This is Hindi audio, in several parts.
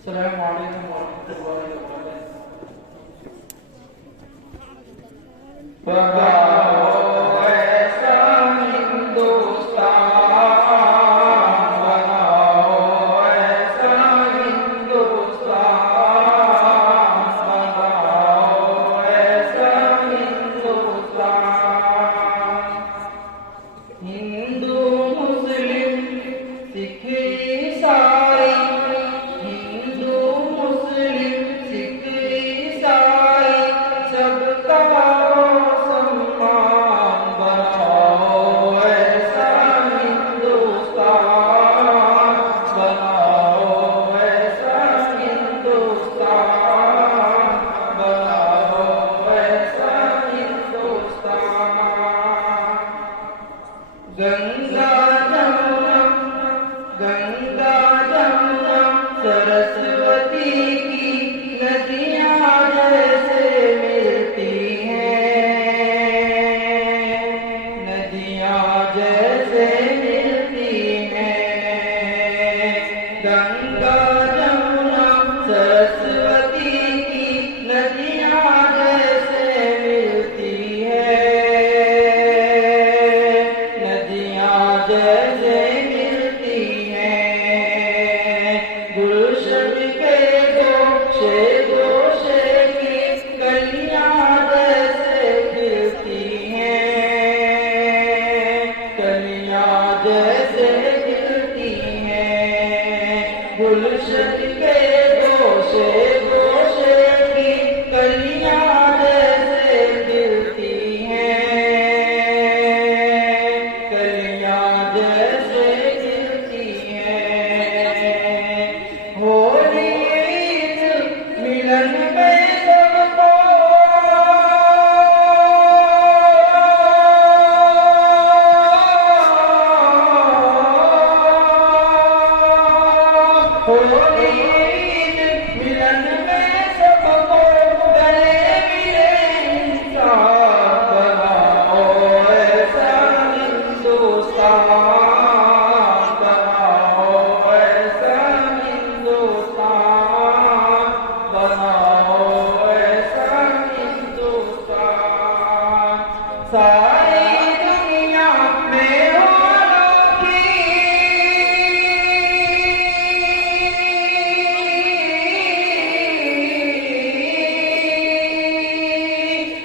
अस्सलामु अलैकुम वरहमतुल्लाहि वबरकातुहू। बनाओ ऐसा हिंदुस्तान, बनाओ ऐसा हिंदुस्तान, बनाओ ऐसा हिंदुस्तान। हिंदू मुस्लिम सिख ईसाई, हिंदू मुस्लिम सिख ईसाई सबका सम्मान, बनाओ ऐसा हिंदुस्तान, बनाओ ऐसा हिंदुस्तान, बनाओ ऐसा हिंदुस्तान। गंगा जमुना, गंगा जमुना सरस्वती की नदियाँ जैसे मिलती हैं, नदियाँ जैसे मिलती हैं। गंगा जमुना सरस्वती की नदियाँ जैसे मिलती हैं, नदियाँ जैसे मिलती हैं। गुलशन के गोशे गोशे की कलियाँ जैसे खिलती हैं, कलियाँ जैसे खिलती हैं। गुलशन के गोशे गोशे की कलियाँ जैसे खिलती हैं, कलियाँ जैसे खिलती हैं। होली ईद मिलन में सबको, होली ईद मिलन में सबको गले मिले इंसान, बनाओ ऐसा हिंदुस्तान, बनाओ ऐसा हिंदुस्तान, बनाओ ऐसा हिंदुस्तान। सारी दुनिया में हो अनोखी,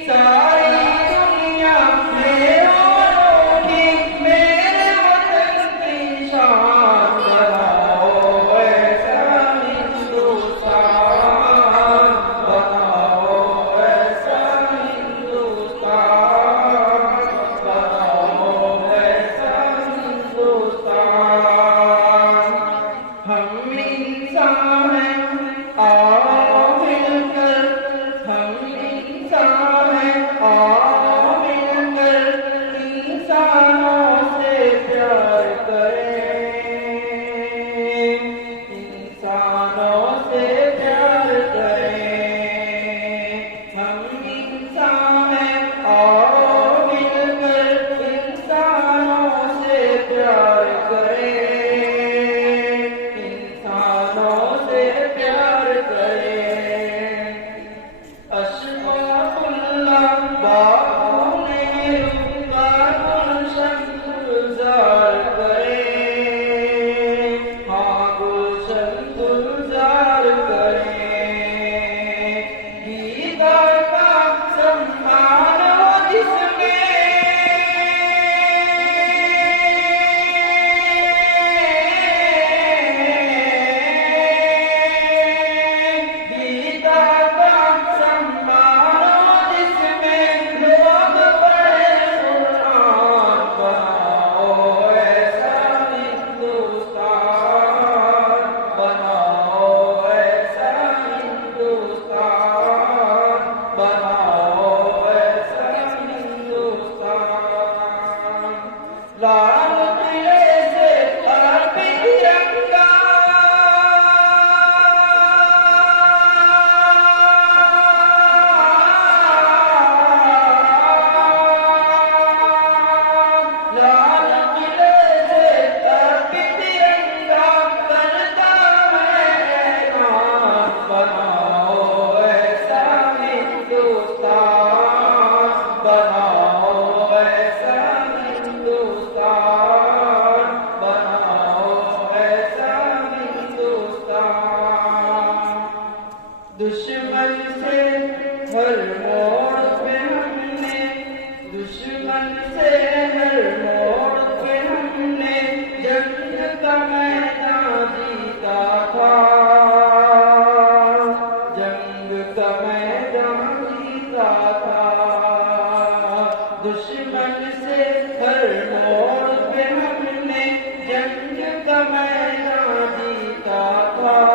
सारी दुनिया में हो अनोखी मेरे वतन की शान, बनाओ ऐसा हिंदुस्तान, बनाओ ऐसा हिंदुस्तान, बनाओ ऐसा हिंदुस्तान। हम इंसान हैं आओ मिलकर, हम इंसान हैं आओ मिलकर, इंसानों से प्यार करें, इंसानों से प्यार करें। हम इंसान हैं आओ मिलकर, इंसानों से प्यार करें, इंसानों से प्यार करें। अशफाकुल्लाह बापू नेहरू का गुलशन गुलजार करें, हाँ गुलशन गुलजार करें। गीता का सम्मान हो जिसने, मा